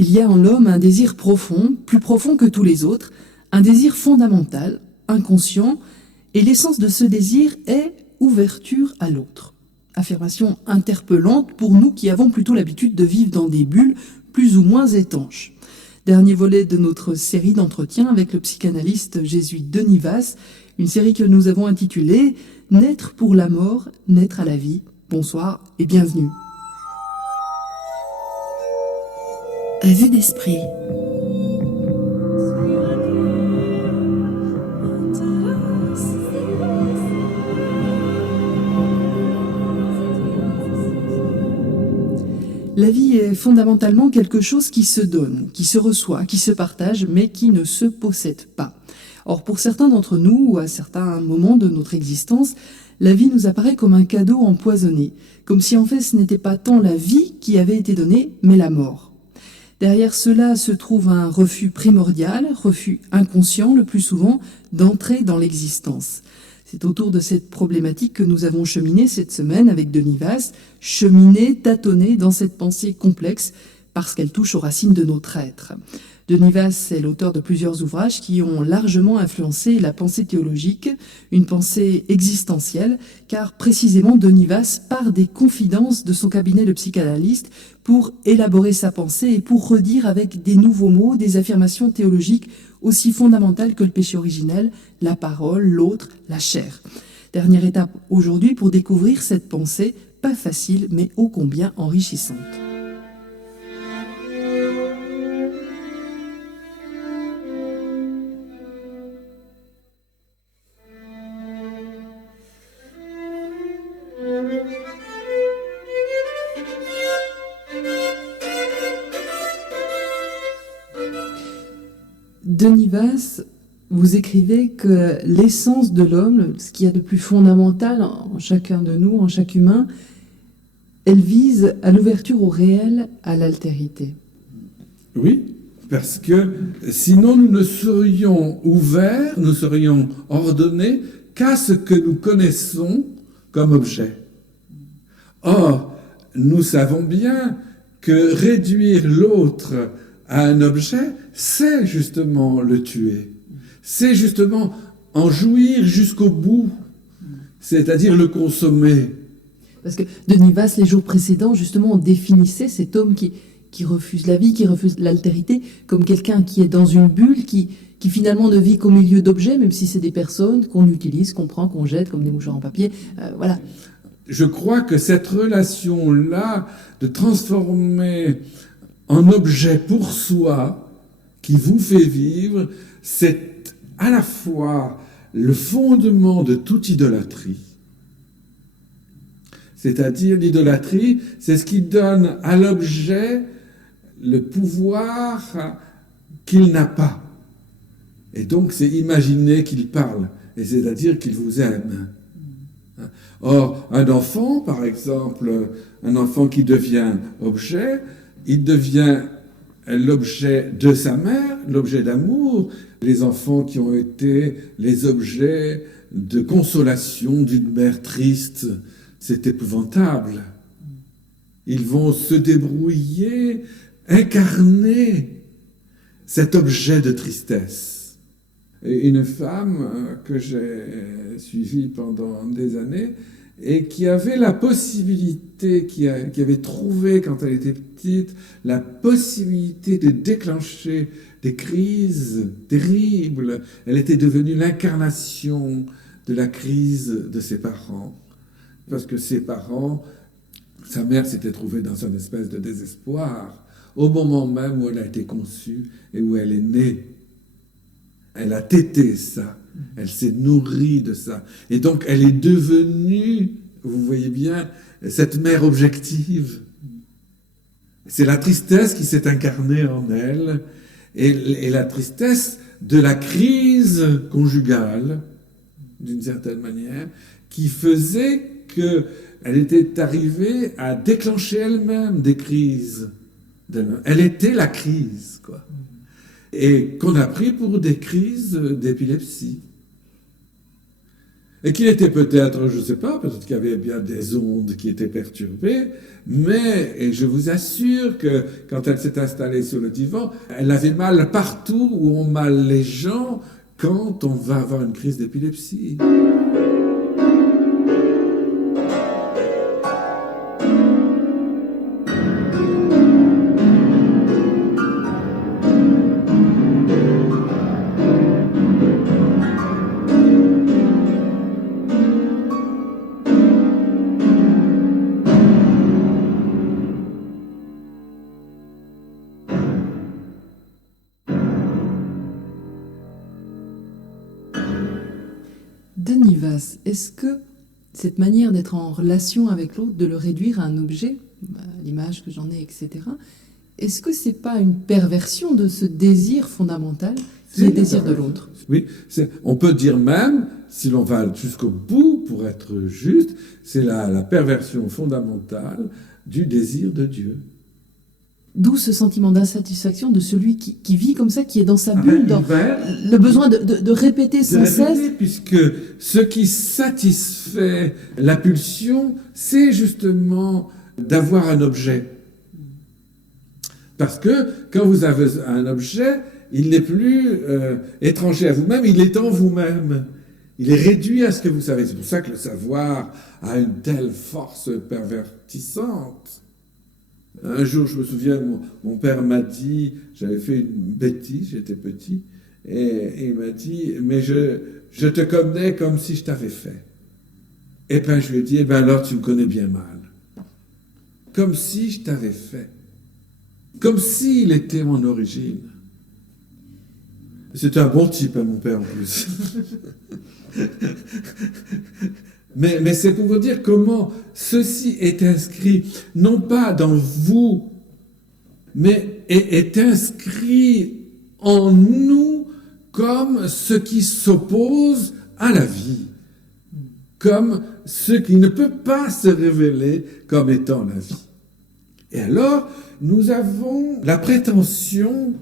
Il y a en l'homme un désir profond, plus profond que tous les autres, un désir fondamental, inconscient, et l'essence de ce désir est ouverture à l'autre. Affirmation interpellante pour nous qui avons plutôt l'habitude de vivre dans des bulles plus ou moins étanches. Dernier volet de notre série d'entretiens avec le psychanalyste jésuite Denis Vasse, une série que nous avons intitulée « Naître pour la mort, naître à la vie ». Bonsoir et bienvenue. À vue d'esprit. La vie est fondamentalement quelque chose qui se donne, qui se reçoit, qui se partage, mais qui ne se possède pas. Or, pour certains d'entre nous, ou à certains moments de notre existence, la vie nous apparaît comme un cadeau empoisonné, comme si en fait ce n'était pas tant la vie qui avait été donnée, mais la mort. Derrière cela se trouve un refus primordial, refus inconscient le plus souvent, d'entrer dans l'existence. C'est autour de cette problématique que nous avons cheminé cette semaine avec Denis Vasse, cheminé, tâtonné dans cette pensée complexe parce qu'elle touche aux racines de notre être. Denis Vasse est l'auteur de plusieurs ouvrages qui ont largement influencé la pensée théologique, une pensée existentielle, car précisément Denis Vasse part des confidences de son cabinet de psychanalyste pour élaborer sa pensée et pour redire avec des nouveaux mots des affirmations théologiques aussi fondamentales que le péché originel, la parole, l'autre, la chair. Dernière étape aujourd'hui pour découvrir cette pensée, pas facile mais ô combien enrichissante. Denis Vasse, vous écrivez que l'essence de l'homme, ce qu'il y a de plus fondamental en chacun de nous, en chaque humain, elle vise à l'ouverture au réel, à l'altérité. Oui, parce que sinon nous ne serions ouverts, nous serions ordonnés qu'à ce que nous connaissons comme objet. Or, nous savons bien que réduire l'autre à un objet, c'est justement le tuer. C'est justement en jouir jusqu'au bout, c'est-à-dire le consommer. Parce que Denis Vasse, les jours précédents, justement, on définissait cet homme qui refuse la vie, qui refuse l'altérité, comme quelqu'un qui est dans une bulle, qui finalement ne vit qu'au milieu d'objets, même si c'est des personnes qu'on utilise, qu'on prend, qu'on jette comme des mouchoirs en papier. Voilà. Je crois que cette relation-là, de transformer en objet pour soi, qui vous fait vivre, c'est à la fois le fondement de toute idolâtrie. C'est-à-dire, l'idolâtrie, c'est ce qui donne à l'objet le pouvoir qu'il n'a pas. Et donc, c'est imaginer qu'il parle, et c'est-à-dire qu'il vous aime. Or, un enfant, par exemple, un enfant qui devient objet, il devient l'objet de sa mère, l'objet d'amour. Les enfants qui ont été les objets de consolation d'une mère triste, c'est épouvantable. Ils vont se débrouiller, incarner cet objet de tristesse. Et une femme que j'ai suivie pendant des années et qui avait la possibilité, qui avait trouvé quand elle était petite, la possibilité de déclencher des crises terribles. Elle était devenue l'incarnation de la crise de ses parents. Parce que ses parents, sa mère s'était trouvée dans une espèce de désespoir au moment même où elle a été conçue et où elle est née. Elle a tété ça, elle s'est nourrie de ça. Et donc elle est devenue, vous voyez bien, cette mère objective. C'est la tristesse qui s'est incarnée en elle, et la tristesse de la crise conjugale, d'une certaine manière, qui faisait qu'elle était arrivée à déclencher elle-même des crises. Elle était la crise, quoi. Et qu'on a pris pour des crises d'épilepsie. Et qu'il était peut-être, je ne sais pas, peut-être qu'il y avait bien des ondes qui étaient perturbées, mais et je vous assure que quand elle s'est installée sur le divan, elle avait mal partout où ont mal les gens quand on va avoir une crise d'épilepsie. Denis Vasse, est-ce que cette manière d'être en relation avec l'autre, de le réduire à un objet, l'image que j'en ai, etc., est-ce que c'est pas une perversion de ce désir fondamental qui est le désir de l'autre? Oui, on peut dire même, si l'on va jusqu'au bout pour être juste, c'est la perversion fondamentale du désir de Dieu. D'où ce sentiment d'insatisfaction de celui qui vit comme ça, qui est dans sa bulle, dans le besoin de répéter sans cesse. Puisque ce qui satisfait la pulsion, c'est justement d'avoir un objet. Parce que quand vous avez un objet, il n'est plus étranger à vous-même, il est en vous-même. Il est réduit à ce que vous savez. C'est pour ça que le savoir a une telle force pervertissante. Un jour, je me souviens, mon père m'a dit, j'avais fait une bêtise, j'étais petit, et il m'a dit, mais je te connais comme si je t'avais fait. Et bien, je lui ai dit, alors tu me connais bien mal. Comme si je t'avais fait. Comme s'il était mon origine. C'était un bon type, mon père, en plus. Mais c'est pour vous dire comment ceci est inscrit, non pas dans vous, mais est inscrit en nous comme ce qui s'oppose à la vie, comme ce qui ne peut pas se révéler comme étant la vie. Et alors, nous avons la prétention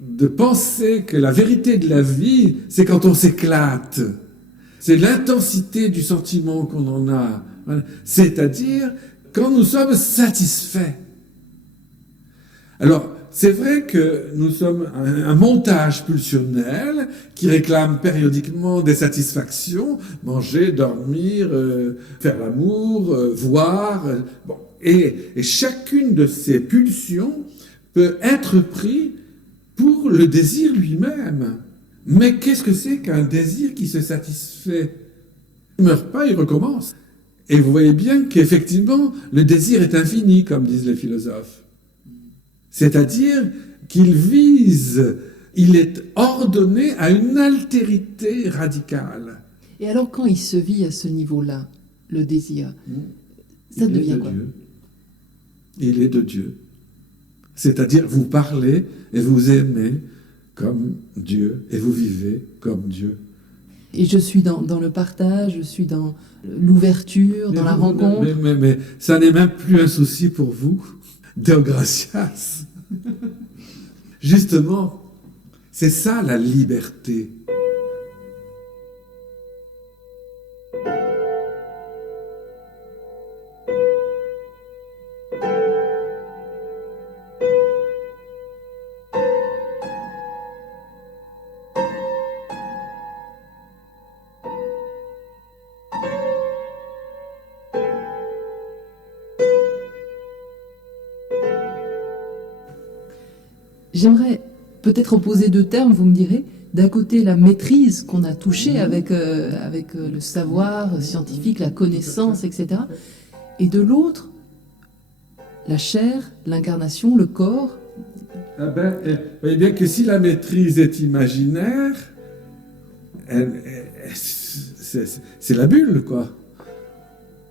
de penser que la vérité de la vie, c'est quand on s'éclate. C'est l'intensité du sentiment qu'on en a. C'est-à-dire quand nous sommes satisfaits. Alors, c'est vrai que nous sommes un montage pulsionnel qui réclame périodiquement des satisfactions, manger, dormir, faire l'amour, voir. Bon. Et chacune de ces pulsions peut être prise pour le désir lui-même. Mais qu'est-ce que c'est qu'un désir qui se satisfait? Il ne meurt pas, il recommence. Et vous voyez bien qu'effectivement, le désir est infini, comme disent les philosophes. C'est-à-dire qu'il vise, il est ordonné à une altérité radicale. Et alors, quand il se vit à ce niveau-là, le désir, ça devient quoi? Il est de Dieu. C'est-à-dire, vous parlez et vous aimez comme Dieu, et vous vivez comme Dieu. Et je suis dans le partage, je suis dans l'ouverture, dans la rencontre. Mais ça n'est même plus un souci pour vous. Deo gratias. Justement, c'est ça la liberté. J'aimerais peut-être opposer deux termes, vous me direz. D'un côté, la maîtrise qu'on a touchée avec le savoir scientifique, la connaissance, etc. Et de l'autre, la chair, l'incarnation, le corps. Vous voyez bien que si la maîtrise est imaginaire, c'est la bulle, quoi.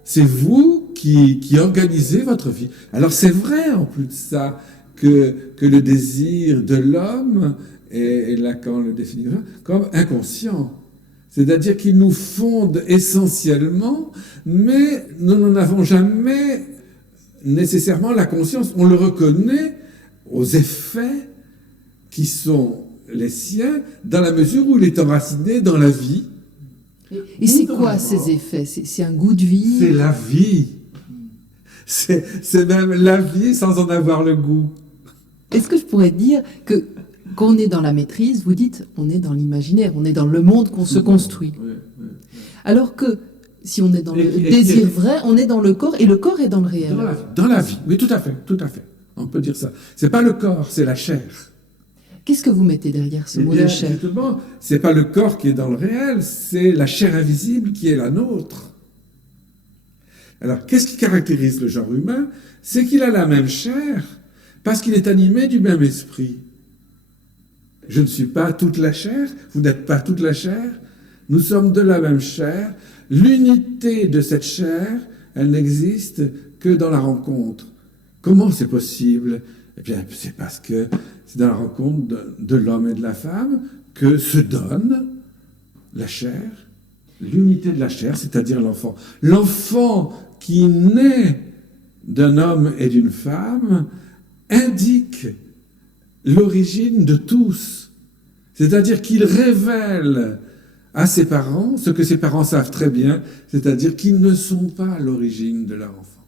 C'est vous qui organisez votre vie. Alors c'est vrai, en plus de ça, que le désir de l'homme est Lacan le définira comme inconscient. C'est-à-dire qu'il nous fonde essentiellement, mais nous n'en avons jamais nécessairement la conscience. On le reconnaît aux effets qui sont les siens, dans la mesure où il est enraciné dans la vie. Et c'est quoi ces effets? C'est un goût de vie? C'est la vie. C'est même la vie sans en avoir le goût. Est-ce que je pourrais dire que quand on est dans la maîtrise, vous dites, on est dans l'imaginaire, on est dans le monde qu'on se construit. Alors que si on est dans le désir vrai, on est dans le corps, et le corps est dans le réel. Dans la vie, oui, tout à fait, tout à fait. On peut dire ça. C'est pas le corps, c'est la chair. Qu'est-ce que vous mettez derrière ce mot de chair? Justement, c'est pas le corps qui est dans le réel, c'est la chair invisible qui est la nôtre. Alors, qu'est-ce qui caractérise le genre humain? C'est qu'il a la même chair, parce qu'il est animé du même esprit. Je ne suis pas toute la chair, vous n'êtes pas toute la chair, nous sommes de la même chair. L'unité de cette chair, elle n'existe que dans la rencontre. Comment c'est possible? Eh bien, c'est parce que c'est dans la rencontre de l'homme et de la femme que se donne la chair, l'unité de la chair, c'est-à-dire l'enfant. L'enfant qui naît d'un homme et d'une femme indique l'origine de tous. C'est-à-dire qu'il révèle à ses parents ce que ses parents savent très bien, c'est-à-dire qu'ils ne sont pas l'origine de leur enfant.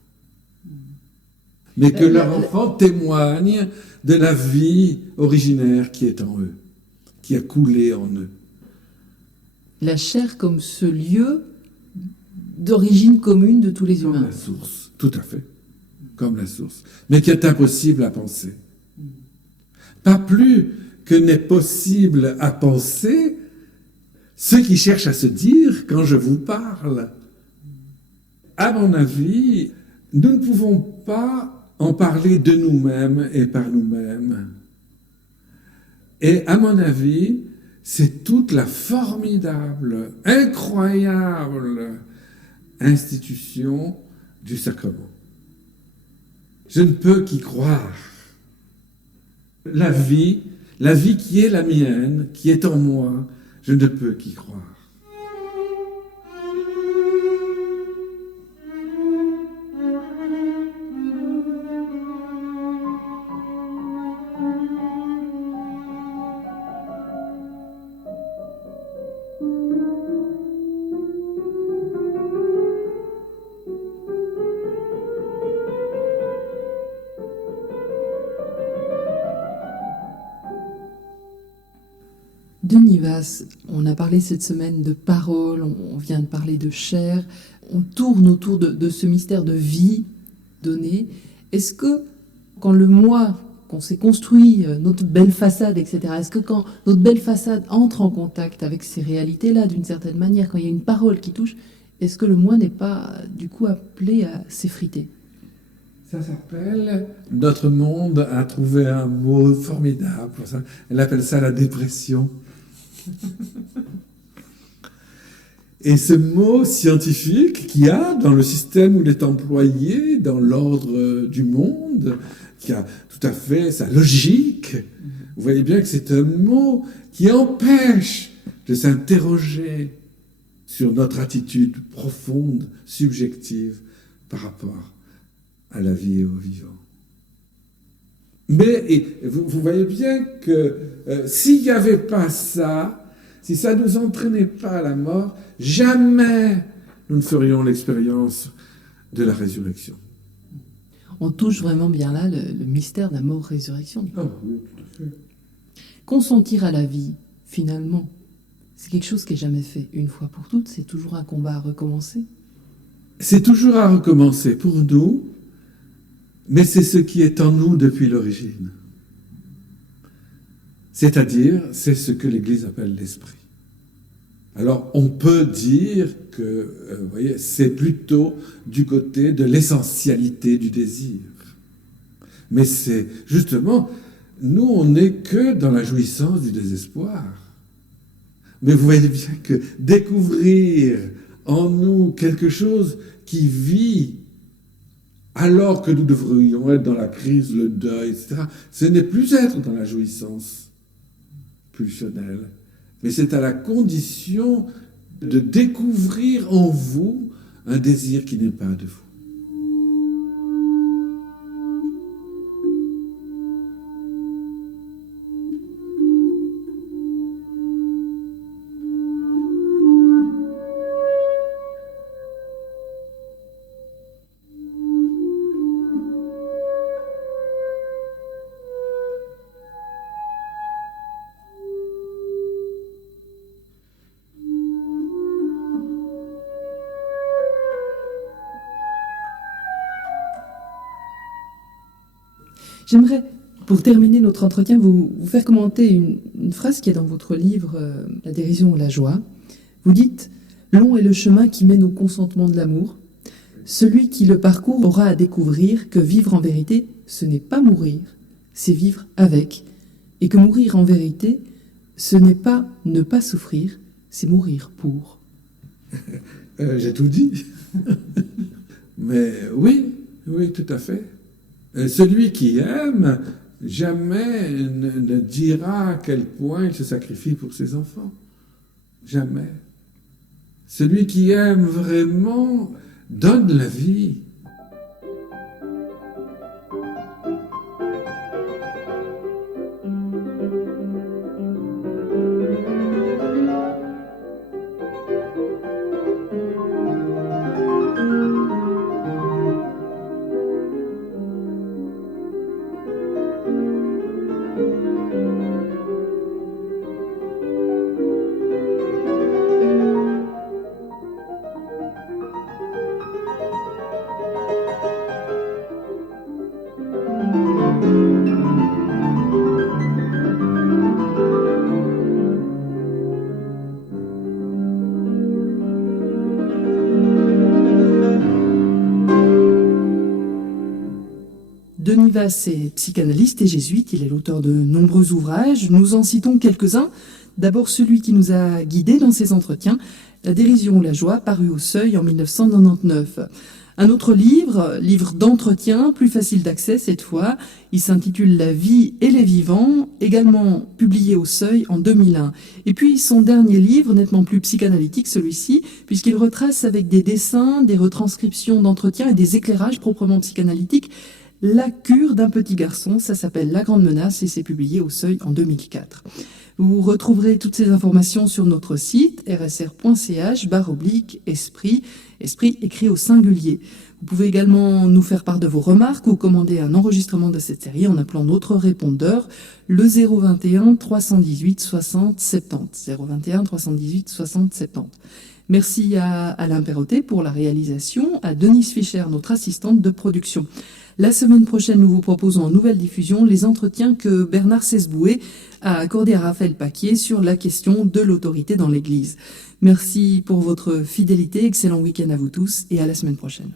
Mais que leur enfant témoigne de la vie originaire qui est en eux, qui a coulé en eux. La chair comme ce lieu d'origine commune de tous les humains. Comme la source, tout à fait. Comme la source. Mais qui est impossible à penser. Pas plus que n'est possible à penser ce qui cherche à se dire quand je vous parle. À mon avis, nous ne pouvons pas en parler de nous-mêmes et par nous-mêmes. Et à mon avis, c'est toute la formidable, incroyable institution du sacrement. Je ne peux qu'y croire. La vie qui est la mienne, qui est en moi, je ne peux qu'y croire. Denis Vasse, on a parlé cette semaine de parole, on vient de parler de chair, on tourne autour de ce mystère de vie donnée. Est-ce que quand le moi, qu'on s'est construit, notre belle façade, etc., est-ce que quand notre belle façade entre en contact avec ces réalités-là, d'une certaine manière, quand il y a une parole qui touche, est-ce que le moi n'est pas du coup appelé à s'effriter? Ça s'appelle, notre monde a trouvé un mot formidable pour ça. Elle appelle ça la dépression. Et ce mot scientifique qui a, dans le système où il est employé, dans l'ordre du monde, qui a tout à fait sa logique, vous voyez bien que c'est un mot qui empêche de s'interroger sur notre attitude profonde, subjective, par rapport à la vie et au vivant. Mais vous voyez bien que s'il n'y avait pas ça, si ça ne nous entraînait pas à la mort, jamais nous ne ferions l'expérience de la résurrection. On touche vraiment bien là le mystère de la mort-résurrection. Ah oui, tout à fait. Consentir à la vie, finalement, c'est quelque chose qui n'est jamais fait une fois pour toutes, c'est toujours un combat à recommencer. C'est toujours à recommencer pour nous, mais c'est ce qui est en nous depuis l'origine. C'est-à-dire, c'est ce que l'Église appelle l'esprit. Alors, on peut dire que, vous voyez, c'est plutôt du côté de l'essentialité du désir. Mais c'est justement, nous, on n'est que dans la jouissance du désespoir. Mais vous voyez bien que découvrir en nous quelque chose qui vit alors que nous devrions être dans la crise, le deuil, etc., ce n'est plus être dans la jouissance pulsionnelle, mais c'est à la condition de découvrir en vous un désir qui n'est pas de vous. J'aimerais, pour terminer notre entretien, vous faire commenter une phrase qui est dans votre livre La dérision ou la joie. Vous dites « Long est le chemin qui mène au consentement de l'amour. Celui qui le parcourt aura à découvrir que vivre en vérité, ce n'est pas mourir, c'est vivre avec. Et que mourir en vérité, ce n'est pas ne pas souffrir, c'est mourir pour. » J'ai tout dit. Mais oui, tout à fait. Celui qui aime, jamais ne dira à quel point il se sacrifie pour ses enfants. Jamais. Celui qui aime vraiment donne la vie. Denis Vasse est psychanalyste et jésuite, il est l'auteur de nombreux ouvrages, nous en citons quelques-uns. D'abord celui qui nous a guidés dans ces entretiens, La dérision ou la joie, paru au Seuil en 1999. Un autre livre d'entretien, plus facile d'accès cette fois, il s'intitule La vie et les vivants, également publié au Seuil en 2001. Et puis son dernier livre, nettement plus psychanalytique celui-ci, puisqu'il retrace avec des dessins, des retranscriptions d'entretiens et des éclairages proprement psychanalytiques la cure d'un petit garçon, ça s'appelle La Grande Menace et c'est publié au Seuil en 2004. Vous retrouverez toutes ces informations sur notre site rsr.ch/esprit, esprit écrit au singulier. Vous pouvez également nous faire part de vos remarques ou commander un enregistrement de cette série en appelant notre répondeur, le 021 318 60 70. 021 318 60 70. Merci à Alain Perrotet pour la réalisation, à Denise Fischer, notre assistante de production. La semaine prochaine, nous vous proposons en nouvelle diffusion les entretiens que Bernard Sesboué a accordés à Raphaël Paquier sur la question de l'autorité dans l'Église. Merci pour votre fidélité, excellent week-end à vous tous et à la semaine prochaine.